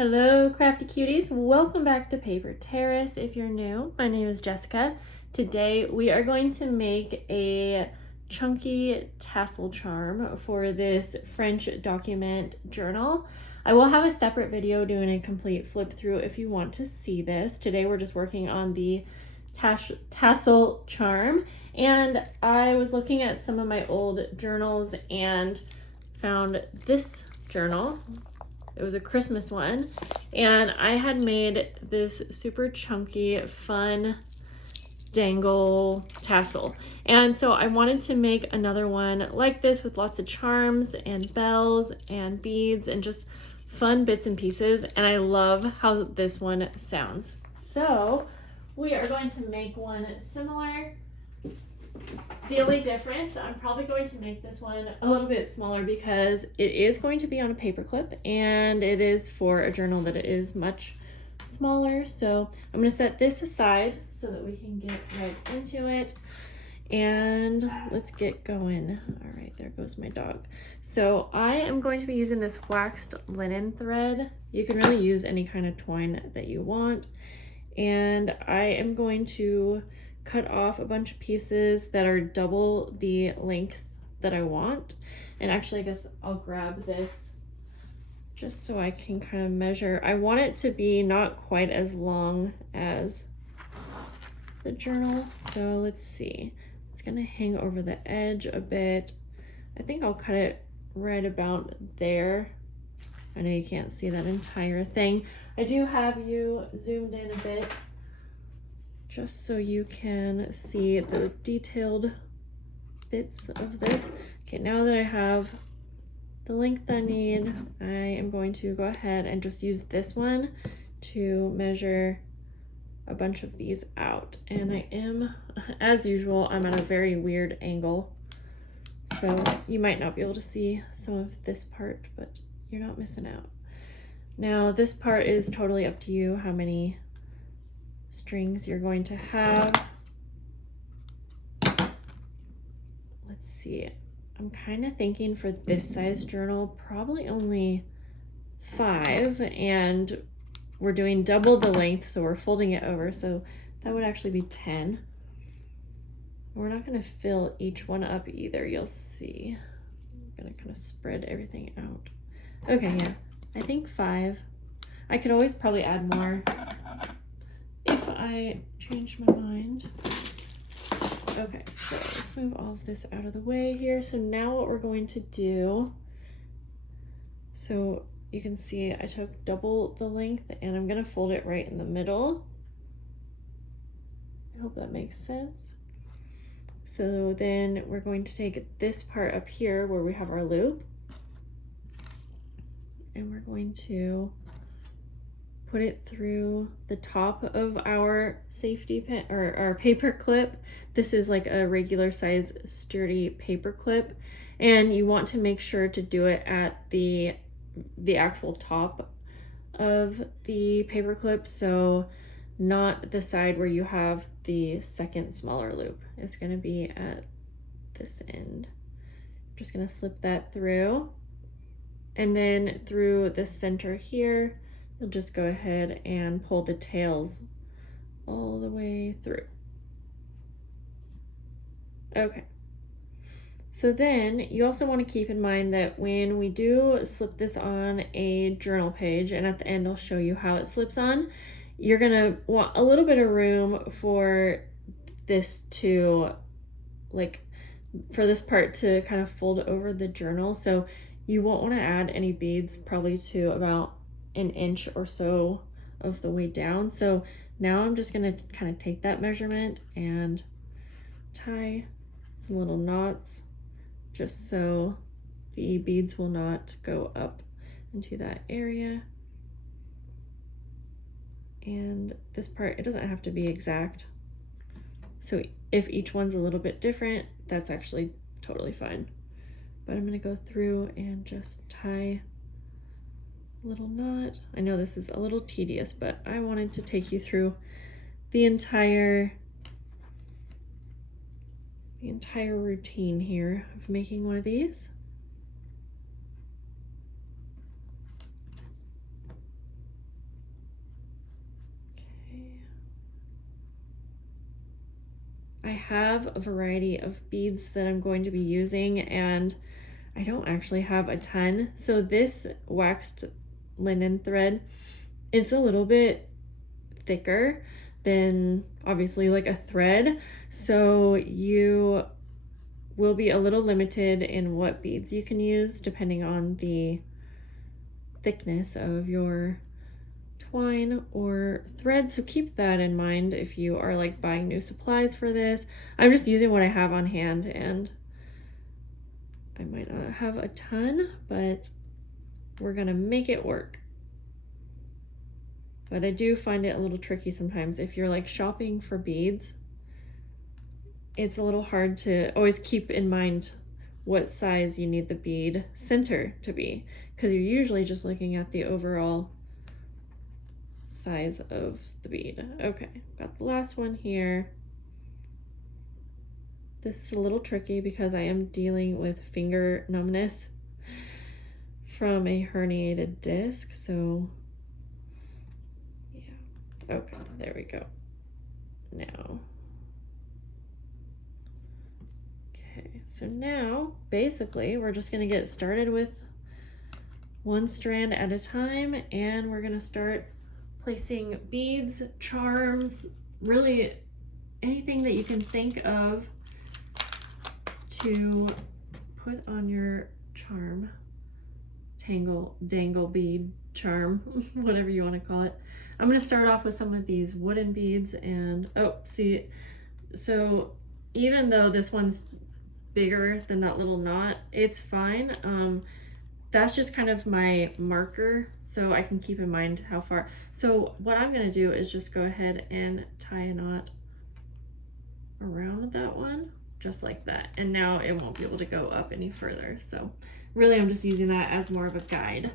Hello, crafty cuties. Welcome back to Paper Terrace. If you're new, my name is Jessica. Today we are going to make a chunky tassel charm for this French document journal. I will have a separate video doing a complete flip through if you want to see this. Today we're just working on the tassel charm, and I was looking at some of my old journals and found this journal. It was a Christmas one, and I had made this super chunky, fun dangle tassel. And so I wanted to make another one like this with lots of charms and bells and beads and just fun bits and pieces. And I love how this one sounds. So we are going to make one similar. The only difference, I'm probably going to make this one a little bit smaller because it is going to be on a paper clip and it is for a journal that is much smaller. So I'm going to set this aside so that we can get right into it, and let's get going. All right, there goes my dog. So I am going to be using this waxed linen thread. You can really use any kind of twine that you want, and I am going to cut off a bunch of pieces that are double the length that I want. And actually, I guess I'll grab this just so I can kind of measure. I want it to be not quite as long as the journal. So let's see. It's gonna hang over the edge a bit. I think I'll cut it right about there. I know you can't see that entire thing. I do have you zoomed in a bit just so you can see the detailed bits of this. Okay, now that I have the length I need, I am going to go ahead and just use this one to measure a bunch of these out. And I am, as usual, I'm at a very weird angle, so you might not be able to see some of this part, but you're not missing out. Now this part is totally up to you how many strings you're going to have. Let's see, I'm kind of thinking for this size journal probably only 5, and we're doing double the length, so we're folding it over, so that would actually be 10. We're not going to fill each one up either, you'll see. I'm going to kind of spread everything out. Okay, yeah, I think 5. I could always probably add more if I change my mind. Okay, so let's move all of this out of the way here. So now what we're going to do, so you can see I took double the length and I'm gonna fold it right in the middle. I hope that makes sense. So then we're going to take this part up here where we have our loop, and we're going to put it through the top of our safety pin or our paper clip. This is like a regular size sturdy paper clip, and you want to make sure to do it at the actual top of the paper clip, so not the side where you have the second smaller loop. It's going to be at this end. I'm just going to slip that through, and then through the center here you'll just go ahead and pull the tails all the way through. Okay, so then you also want to keep in mind that when we do slip this on a journal page, and at the end I'll show you how it slips on, you're gonna want a little bit of room for this to, like, for this part to kind of fold over the journal. So you won't want to add any beads probably to about an inch or so of the way down. So now I'm just going to kind of take that measurement and tie some little knots just so the beads will not go up into that area. And this part, it doesn't have to be exact, so if each one's a little bit different, that's actually totally fine. But I'm going to go through and just tie little knot. I know this is a little tedious, but I wanted to take you through the entire routine here of making one of these. I have a variety of beads that I'm going to be using, and I don't actually have a ton. So this waxed linen thread, it's a little bit thicker than obviously like a thread. So you will be a little limited in what beads you can use depending on the thickness of your twine or thread. So keep that in mind if you are like buying new supplies for this. I'm just using what I have on hand, and I might not have a ton, but we're gonna make it work. But I do find it a little tricky sometimes if you're like shopping for beads. It's a little hard to always keep in mind what size you need the bead center to be, because you're usually just looking at the overall size of the bead. Okay, got the last one here. This is a little tricky because I am dealing with finger numbness from a herniated disc, so yeah. Okay, there we go. Now, okay, so now basically we're just gonna get started with one strand at a time, and we're gonna start placing beads, charms, really anything that you can think of to put on your charm, dangle bead charm, whatever you want to call it. I'm going to start off with some of these wooden beads, and oh, see, so even though this one's bigger than that little knot, it's fine. That's just kind of my marker, so I can keep in mind how far. So what I'm going to do is just go ahead and tie a knot around that one, just like that, and now it won't be able to go up any further. So really I'm just using that as more of a guide.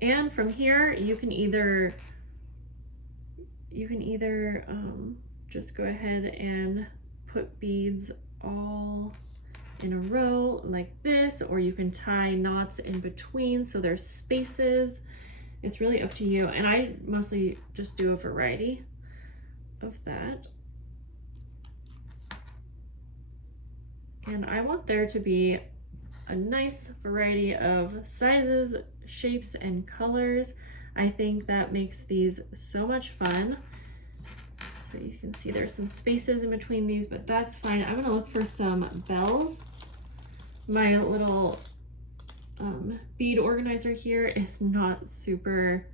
And from here you can either just go ahead and put beads all in a row like this, or you can tie knots in between so there's spaces. It's really up to you, and I mostly just do a variety of that. And I want there to be a nice variety of sizes, shapes, and colors. I think that makes these so much fun. So you can see there's some spaces in between these, but that's fine. I'm gonna look for some bells. My little bead organizer here is not super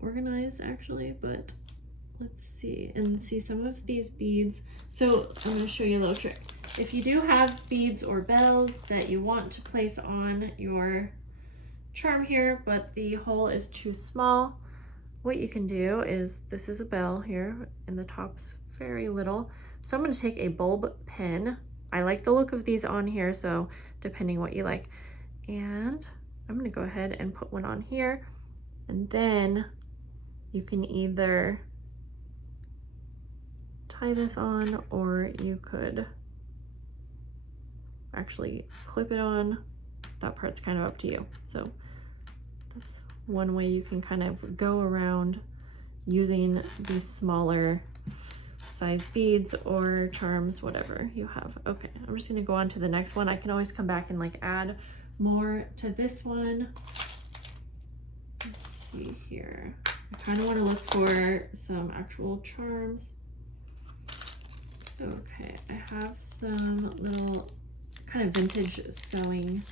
organized actually, but let's see, and see some of these beads. So I'm going to show you a little trick. If you do have beads or bells that you want to place on your charm here, but the hole is too small, what you can do is, this is a bell here and the top's very little. So I'm going to take a bulb pin. I like the look of these on here, so depending what you like. And I'm going to go ahead and put one on here, and then you can either tie this on, or you could actually clip it on. That part's kind of up to you. So that's one way you can kind of go around using these smaller size beads or charms, whatever you have. Okay, I'm just gonna go on to the next one. I can always come back and like add more to this one. Let's see here. I kind of want to look for some actual charms. Okay, I have some little kind of vintage sewing.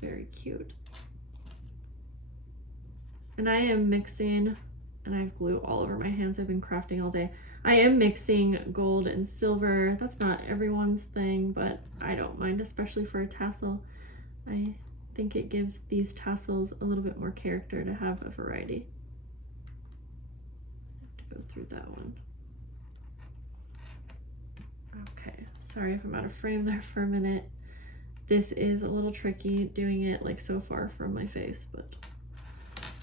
Very cute. And I am mixing, and I have glue all over my hands. I've been crafting all day. I am mixing gold and silver. That's not everyone's thing, but I don't mind, especially for a tassel. I think it gives these tassels a little bit more character to have a variety. I have to go through that one. Okay, sorry if I'm out of frame there for a minute. This is a little tricky doing it like so far from my face, but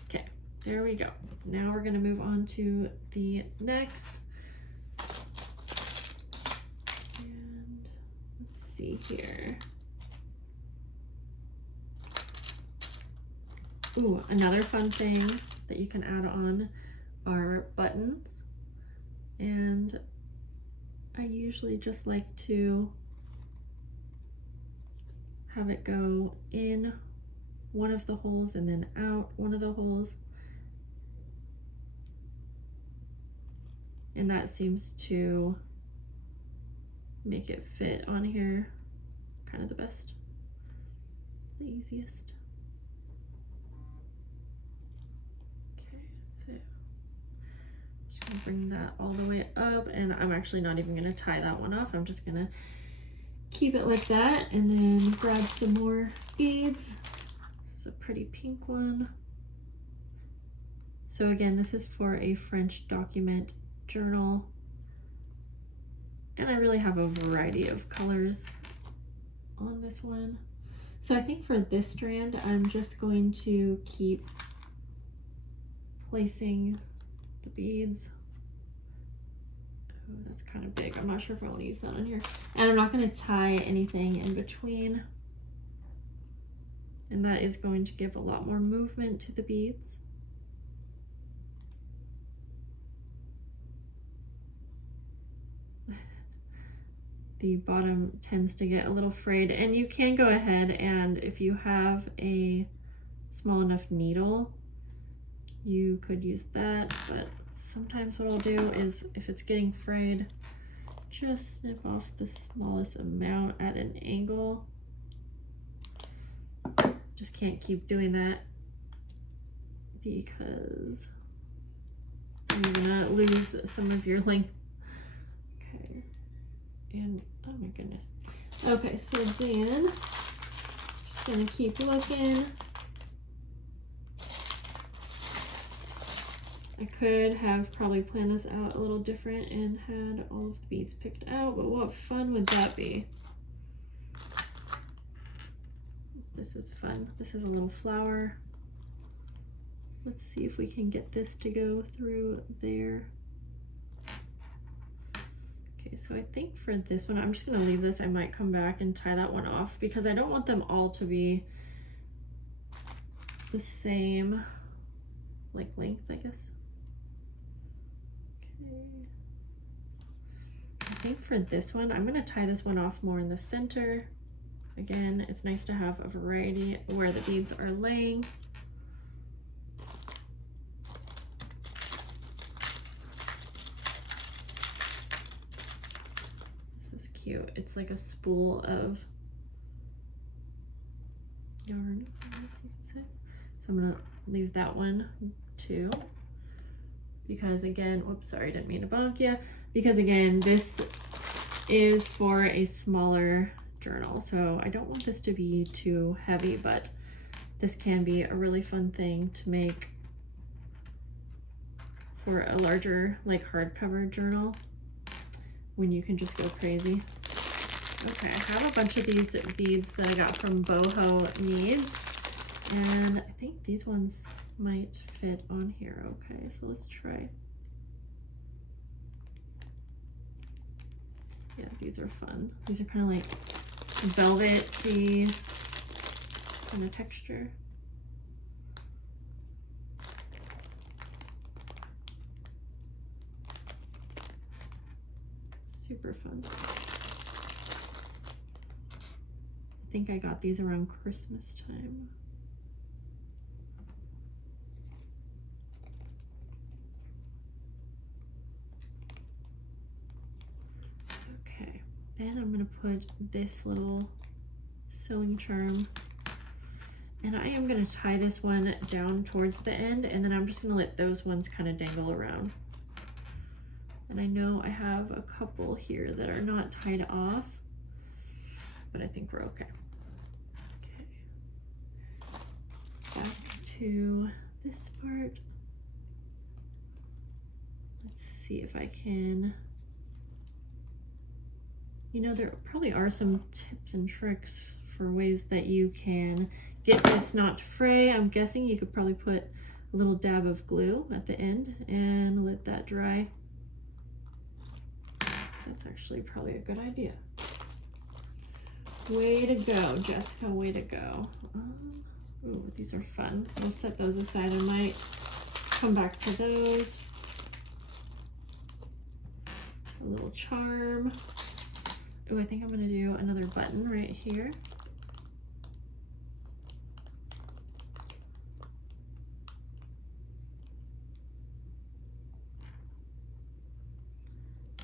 okay, there we go. Now we're gonna move on to the next. And let's see here. Ooh, another fun thing that you can add on are buttons. and I usually just like to have it go in one of the holes and then out one of the holes. And that seems to make it fit on here kind of the best, the easiest. Okay, so I'm just gonna bring that all the way up, and I'm actually not even gonna tie that one off. I'm just gonna keep it like that and then grab some more beads. This is a pretty pink one. So again, this is for a French document journal, and I really have a variety of colors on this one. So I think for this strand, I'm just going to keep placing the beads. Oh, that's kind of big. I'm not sure if I want to use that on here. And I'm not going to tie anything in between. And that is going to give a lot more movement to the beads. The bottom tends to get a little frayed, and you can go ahead and if you have a small enough needle, you could use that, but sometimes what I'll do is if it's getting frayed, just snip off the smallest amount at an angle. Just can't keep doing that because you're gonna lose some of your length. Okay, and oh my goodness. Okay, so then just gonna keep looking. I could have probably planned this out a little different and had all of the beads picked out, but what fun would that be? This is fun. This is a little flower. Let's see if we can get this to go through there. Okay, so I think for this one, I'm just gonna leave this. I might come back and tie that one off because I don't want them all to be the same, like length, I guess. Okay. I think for this one, I'm gonna tie this one off more in the center. Again, it's nice to have a variety where the beads are laying. This is cute. It's like a spool of yarn, I guess you could say. So I'm gonna leave that one too. Because again, whoops, sorry, didn't mean to bonk you. Because again, this is for a smaller journal, so I don't want this to be too heavy, but this can be a really fun thing to make for a larger, like hardcover journal when you can just go crazy. Okay, I have a bunch of these beads that I got from Boho Needs, and I think these ones might fit on here. Okay, so let's try. Yeah, these are fun. These are kind of like velvety kind of texture. Super fun. I think I got these around Christmas time. Okay, then I'm gonna put this little sewing charm, and I am gonna tie this one down towards the end, and then I'm just gonna let those ones kind of dangle around. And I know I have a couple here that are not tied off, but I think we're okay. Okay, back to this part. Let's see if I can, you know, there probably are some tips and tricks for ways that you can get this not to fray. I'm guessing you could probably put a little dab of glue at the end and let that dry. That's actually probably a good idea. Way to go, Jessica, way to go. Ooh, these are fun. We'll set those aside. I might come back to those. a little charm. Oh, I think I'm gonna do another button right here.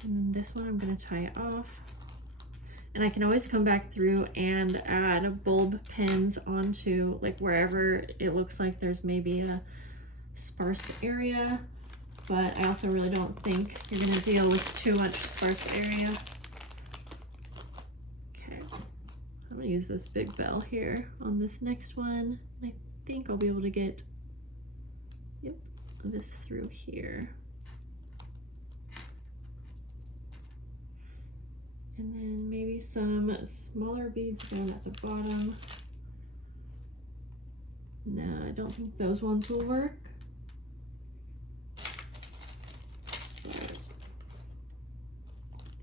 And then this one I'm gonna tie off. And I can always come back through and add bulb pins onto like wherever it looks like there's maybe a sparse area. But I also really don't think you're gonna deal with too much sparse area. Okay, I'm gonna use this big bell here on this next one. I think I'll be able to get, yep, this through here. And then maybe some smaller beads down at the bottom. No, I don't think those ones will work. But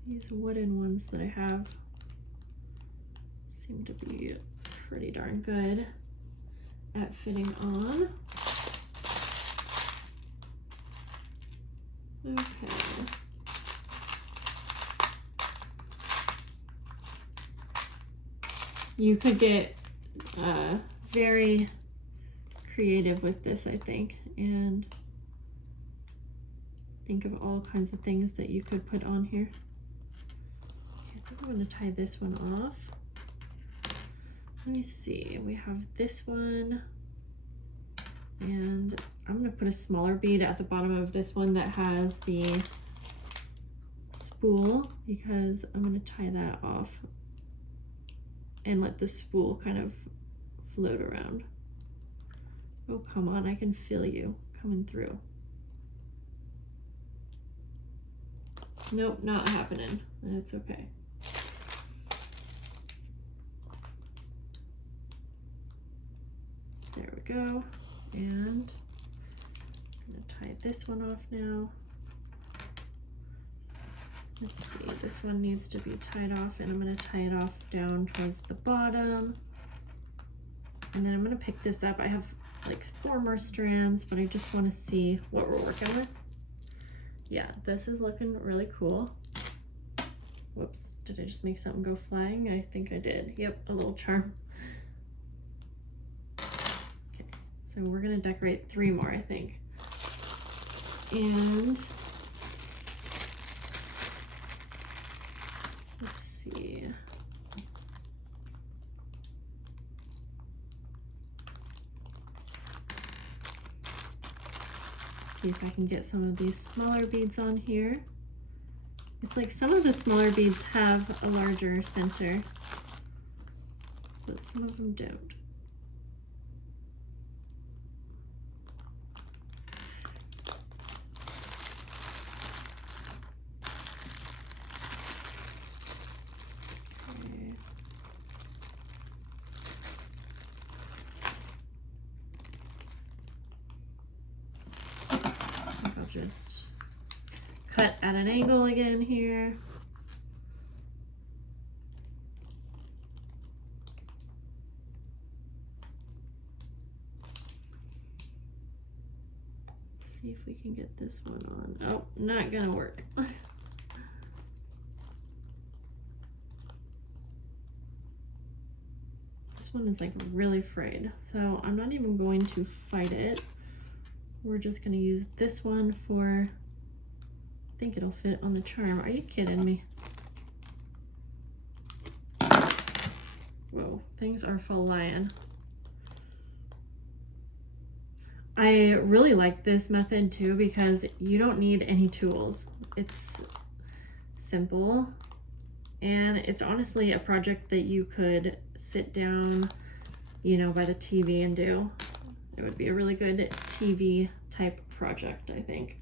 these wooden ones that I have seem to be pretty darn good at fitting on. Okay. You could get very creative with this, I think, and think of all kinds of things that you could put on here. Okay, I think I'm going to tie this one off. Let me see, we have this one, and I'm going to put a smaller bead at the bottom of this one that has the spool, because I'm going to tie that off and let the spool kind of float around. Oh, come on, I can feel you coming through. Nope, not happening. That's okay. There we go. And I'm gonna tie this one off now. Let's see, this one needs to be tied off, and I'm going to tie it off down towards the bottom. And then I'm going to pick this up. I have like 4 more strands, but I just want to see what we're working with. Yeah, this is looking really cool. Whoops, did I just make something go flying? I think I did. Yep, a little charm. Okay, so we're going to decorate 3 more, I think. And let's see. See if I can get some of these smaller beads on here. It's like some of the smaller beads have a larger center, but some of them don't. Just cut at an angle again here. Let's see if we can get this one on. Oh, not gonna work. This one is like really frayed, so I'm not even going to fight it. We're just gonna use this one for, I think it'll fit on the charm. Are you kidding me? Whoa, things are flying. I really like this method too because you don't need any tools. It's simple, and it's honestly a project that you could sit down, you know, by the TV and do. It would be a really good TV type project, I think.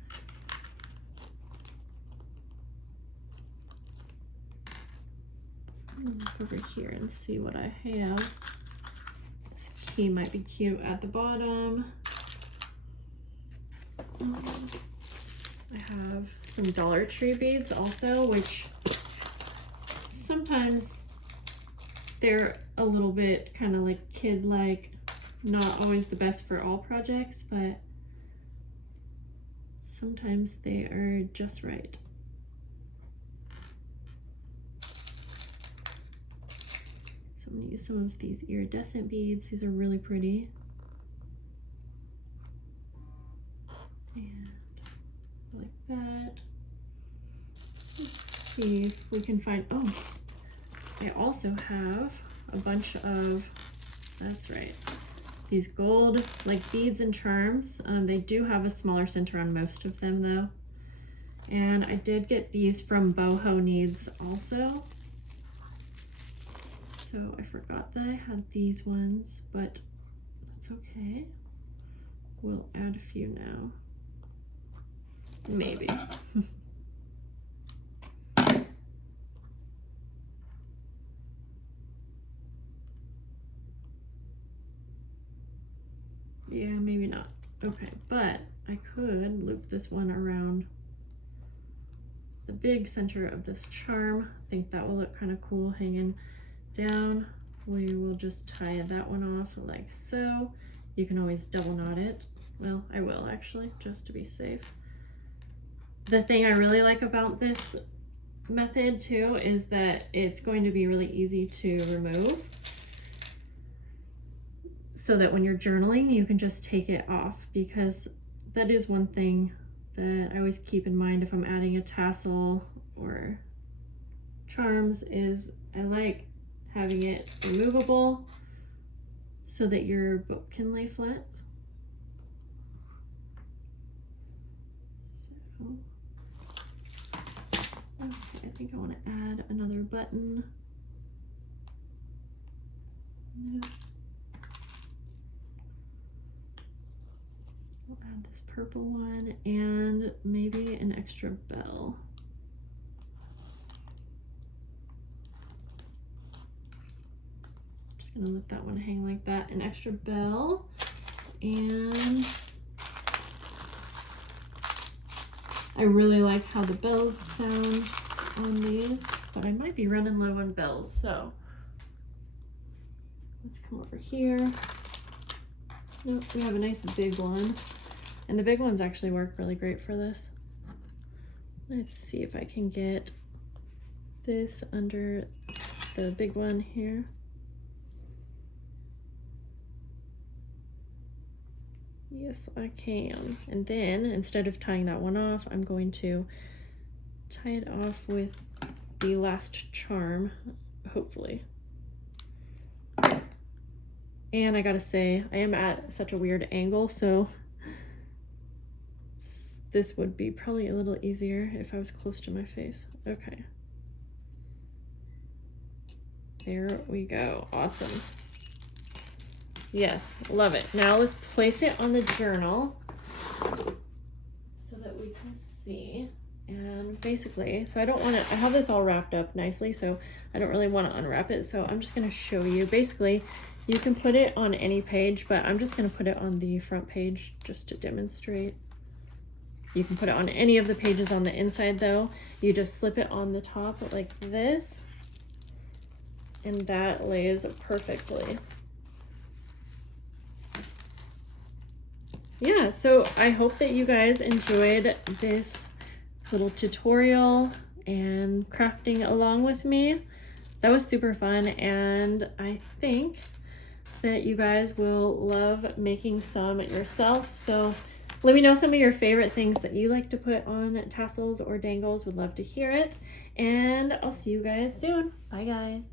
Look over here and see what I have. This key might be cute at the bottom. I have some Dollar Tree beads also, which sometimes they're a little bit kind of like kid-like. Not always the best for all projects, but sometimes they are just right. So I'm gonna use some of these iridescent beads. These are really pretty. And like that. Let's see if we can find, oh, I also have a bunch of, that's right, these gold like beads and charms. They do have a smaller center on most of them though. And I did get these from Boho Needs also. So I forgot that I had these ones, but that's okay. We'll add a few now. Maybe. Yeah, maybe not. Okay, but I could loop this one around the big center of this charm. I think that will look kind of cool hanging down. We will just tie that one off like so. You can always double knot it. Well, I will actually, just to be safe. The thing I really like about this method too is that it's going to be really easy to remove, so that when you're journaling you can just take it off, because that is one thing that I always keep in mind if I'm adding a tassel or charms, is I like having it removable so that your book can lay flat. So, okay, I think I want to add another button. No. We'll add this purple one and maybe an extra bell. Just gonna let that one hang like that, an extra bell. And I really like how the bells sound on these, but I might be running low on bells, so let's come over here. Nope, we have a nice big one. And the big ones actually work really great for this. Let's see if I can get this under the big one here. Yes, I can. And then instead of tying that one off, I'm going to tie it off with the last charm, hopefully. And I gotta say, I am at such a weird angle, so this would be probably a little easier if I was close to my face. Okay. There we go. Awesome. Yes, love it. Now let's place it on the journal so that we can see. And basically, so I don't want to, I have this all wrapped up nicely, so I don't really want to unwrap it. So I'm just going to show you. Basically, you can put it on any page, but I'm just going to put it on the front page just to demonstrate. You can put it on any of the pages on the inside though. You just slip it on the top like this, and that lays perfectly. Yeah, so I hope that you guys enjoyed this little tutorial and crafting along with me. That was super fun, and I think that you guys will love making some yourself. So let me know some of your favorite things that you like to put on tassels or dangles. Would love to hear it. And I'll see you guys soon. Bye guys.